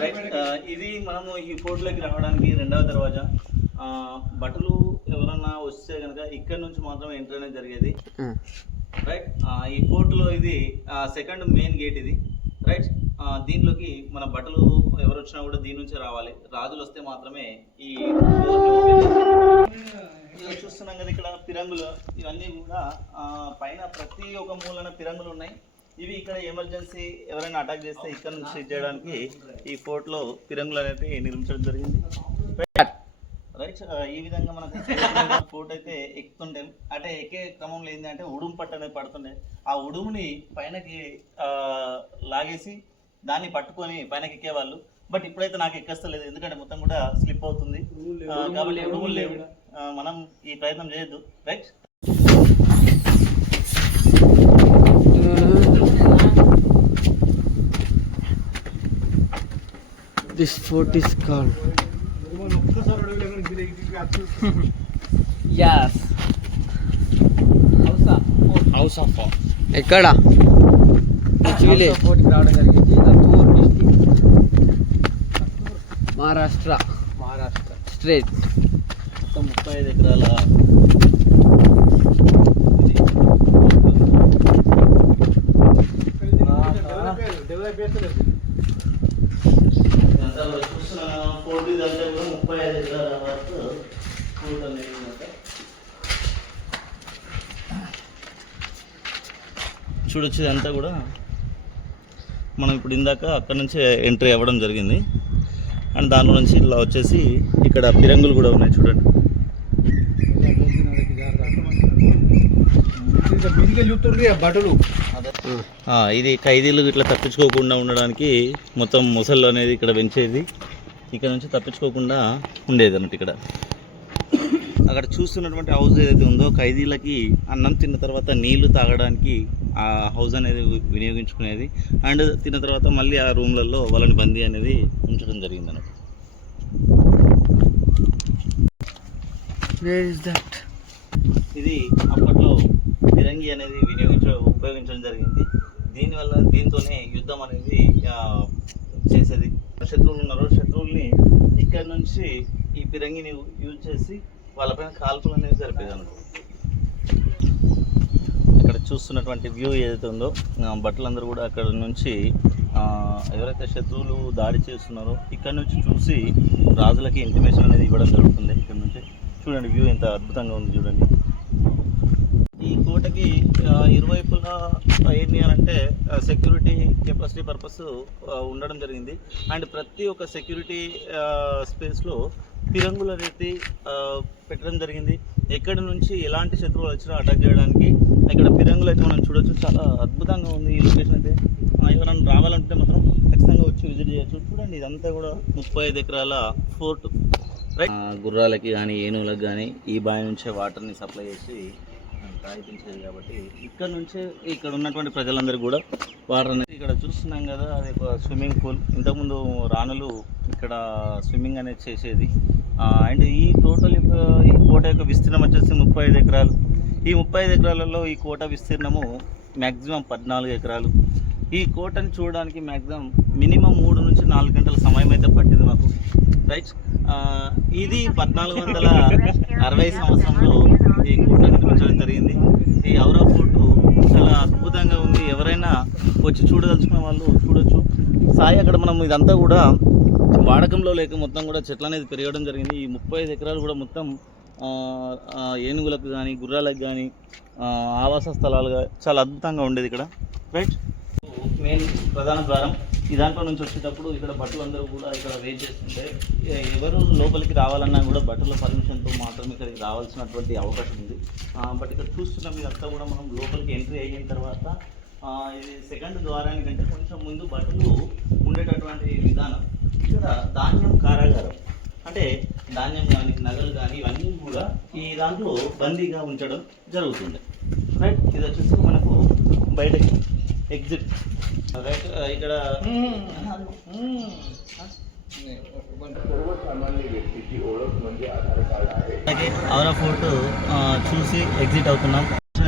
Right, ఇది మనము ఈ ఫోర్ట్లోకి రావడానికి రెండవ దర్వాజా. బట్టలు ఎవరన్నా వస్తే కనుక ఇక్కడ నుంచి మాత్రమే ఎంటర్ అనేది జరిగేది. రైట్, ఈ ఫోర్ట్లో ఇది సెకండ్ మెయిన్ గేట్ ఇది. రైట్, దీంట్లోకి మన బట్టలు ఎవరు వచ్చినా కూడా దీని నుంచే రావాలి. రాజులు వస్తే మాత్రమే ఈ చూస్తున్నాం కదా ఇక్కడ పిరంగులు ఇవన్నీ కూడా పైన ప్రతి ఒక్క మూలన పిరంగులు ఉన్నాయి. ఇవి ఇక్కడ ఎమర్జెన్సీ ఎవరైనా అటాక్ చేస్తే ఇక్కడ నుంచి చేయడానికి ఈ ఫోర్ట్లో పిరంగులు అనేది నిర్మించడం జరిగింది. రైట్, ఈ విధంగా మనకు ఫోర్ట్ అయితే ఎక్కుతుండే, అంటే ఎక్కే క్రమంలో ఏంటంటే ఉడుము పట్టు అనేది పడుతుండే. ఆ ఉడుముని పైనకి లాగేసి దాన్ని పట్టుకొని పైనకి ఎక్కేవాళ్ళు. బట్ ఇప్పుడైతే నాకు ఎక్కస్తలేదు, ఎందుకంటే మొత్తం కూడా స్లిప్ అవుతుంది కాబట్టి ఉడుములు లేవు. మనం ఈ ప్రయత్నం చేయొద్దు. Right, This fort is called. Yes. House of Fort. ఎక్కడ? ఫోర్ట్ రావడం జరిగింది. దత్తూర్ డిస్ట్రిక్ట్, మహారాష్ట్ర స్ట్రేట్. మొత్తం 35 ఎకరాల ఫోర్ట్. ఇదంతా కూడా 35 ఎకరాల వరకు ఫోర్ట్ అనేది చూడొచ్చు. ఇదంతా కూడా మనం ఇప్పుడు ఇందాక అక్కడ నుంచి ఎంట్రీ అవ్వడం జరిగింది. అండ్ దానిలో నుంచి ఇలా వచ్చేసి ఇక్కడ పిరంగులు కూడా ఉన్నాయి చూడండి. ఇది ఖైదీలు ఇట్లా తప్పించుకోకుండా ఉండడానికి మొత్తం ముసళ్ళు అనేది ఇక్కడ పెంచేది. ఇక్కడ నుంచి తప్పించుకోకుండా ఉండేది అన్నట్టు. ఇక్కడ అక్కడ చూస్తున్నటువంటి హౌస్ ఏదైతే ఉందో ఖైదీలకి అన్నం తిన్న తర్వాత నీళ్లు తాగడానికి ఆ హౌస్ అనేది వినియోగించుకునేది. అండ్ తిన్న తర్వాత మళ్ళీ ఆ రూమ్లలో వాళ్ళని బందీ అనేది ఉంచడం జరిగింది అన్నట్టు. ఇది అప్పట్లో ఫిరంగి అనేది ఉపయోగించడం జరిగింది. దీంతోనే యుద్ధం అనేది చేసేది. శత్రువులు ఉన్నారు, శత్రువుల్ని ఇక్కడ నుంచి ఈ ఫిరంగిని యూజ్ చేసి వాళ్ళపైన కాల్పులు అనేది జరిపేది అన్నట్టు. ఇక్కడ చూస్తున్నటువంటి వ్యూ ఏదైతే ఉందో బట్టలందరూ కూడా అక్కడ నుంచి ఎవరైతే శత్రువులు దాడి చేస్తున్నారో ఇక్కడ నుంచి చూసి రాజులకి ఇంటిమేషన్ అనేది ఇవ్వడం జరుగుతుంది. ఇక్కడ నుంచి చూడండి వ్యూ ఎంత అద్భుతంగా ఉంది చూడండి. ఈ కోటకి ఇరువైపులా ఏంటి అని అంటే సెక్యూరిటీ కెపాసిటీ పర్పస్ ఉండడం జరిగింది. అండ్ ప్రతి ఒక్క సెక్యూరిటీ స్పేస్లో పిరంగులు అనేది పెట్టడం జరిగింది. ఎక్కడి నుంచి ఎలాంటి శత్రువులు వచ్చినా అటాక్ చేయడానికి ఇక్కడ పిరంగులు అయితే మనం చూడొచ్చు. చాలా అద్భుతంగా ఉంది ఈ లొకేషన్ అయితే. ఎవరైనా రావాలంటే మాత్రం ఖచ్చితంగా వచ్చి విజిట్ చేయొచ్చు. చూడండి ఇదంతా కూడా 35 ఎకరాల ఫోర్ట్. రైట్, గుర్రాలకి కానీ ఏనుగులకు కానీ ఈ బావి నుంచే వాటర్ని సప్లై చేసి తాగిపించేది. కాబట్టి ఇక్కడ నుంచే ఇక్కడ ఉన్నటువంటి ప్రజలందరూ కూడా వాటర్ అనేది ఇక్కడ చూస్తున్నాం కదా, అది ఒక స్విమ్మింగ్ పూల్. ఇంతకుముందు రాణులు ఇక్కడ స్విమ్మింగ్ అనేది చేసేది. అండ్ ఈ టోటల్ ఈ కోట యొక్క విస్తీర్ణం వచ్చేసి 35 ఎకరాలు. ఈ 35 ఎకరాలలో ఈ కోట విస్తీర్ణము మ్యాక్సిమం 14 ఎకరాలు. ఈ కోటని చూడడానికి మ్యాక్సిమం మినిమం 3 నుంచి 4 గంటల సమయం అయితే పట్టింది మాకు. రైట్, ఇది 1460 సంవత్సరంలో ఈ కోట నిర్మించడం జరిగింది. ఈ ఔరా ఫోర్టు చాలా అద్భుతంగా ఉంది. ఎవరైనా వచ్చి చూడదలుచుకున్న వాళ్ళు చూడొచ్చు. సాయి అక్కడ మనం ఇదంతా కూడా వాడకంలో లేక మొత్తం కూడా చెట్లు అనేది పెరగడం జరిగింది. ఈ 35 ఎకరాలు కూడా మొత్తం ఏనుగులకు కానీ గుర్రాలకు కానీ ఆవాస స్థలాలుగా చాలా అద్భుతంగా ఉండేది ఇక్కడ. రైట్, మెయిన్ ప్రధాన ద్వారం. ఈ దాంట్లో నుంచి వచ్చేటప్పుడు ఇక్కడ బట్టలు అందరూ కూడా ఇక్కడ వెయిట్ చేస్తుంటే ఎవరు లోపలికి రావాలన్నా కూడా బట్టల పర్మిషన్తో మాత్రమే ఇక్కడికి రావాల్సినటువంటి అవకాశం ఉంది. బట్ ఇక్కడ చూస్తున్నాం ఇదంతా కూడా మనం లోపలికి ఎంట్రీ అయిన తర్వాత ఇది సెకండ్ ద్వారానికంటే కొంచెం ముందు బట్టలు ఉండేటటువంటి విధానం. ఇక్కడ ధాన్యం కారాగారం, అంటే ధాన్యం కానీ నగలు కానీ ఇవన్నీ కూడా ఈ దాంట్లో బందీగా ఉంచడం జరుగుతుంది. రైట్, ఇది వచ్చేసి మనకు బయటకి ఎగ్జిట్. రైట్, ఇక్కడ ఔరా ఫోర్ట్ చూసి ఎగ్జిట్ అవుతున్నాం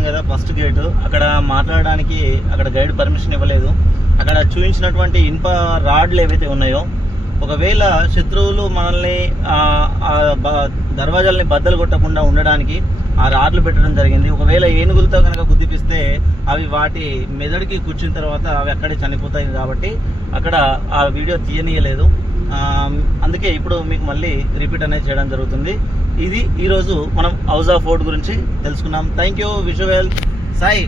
కదా. ఫస్ట్ గేటు అక్కడ మాట్లాడడానికి అక్కడ గైడ్ పర్మిషన్ ఇవ్వలేదు. అక్కడ చూపించినటువంటి ఇనుప రాడ్లు ఏవైతే ఉన్నాయో, ఒకవేళ శత్రువులు మనల్ని దర్వాజాలని బద్దలు కొట్టకుండా ఉండడానికి ఆ రాడ్లు పెట్టడం జరిగింది. ఒకవేళ ఏనుగులతో కనుక గుద్దిపిస్తే అవి వాటి మెదడుకి కూర్చున్న తర్వాత అవి అక్కడే చనిపోతాయి కాబట్టి అక్కడ ఆ వీడియో తీయనీయలేదు. అందుకే ఇప్పుడు మీకు మళ్ళీ రిపీట్ అనేది చేయడం జరుగుతుంది. ఇది ఈరోజు మనం హౌస్ ఆఫ్ ఫోర్ట్ గురించి తెలుసుకున్నాం. Thank you. Wish you well. Sai.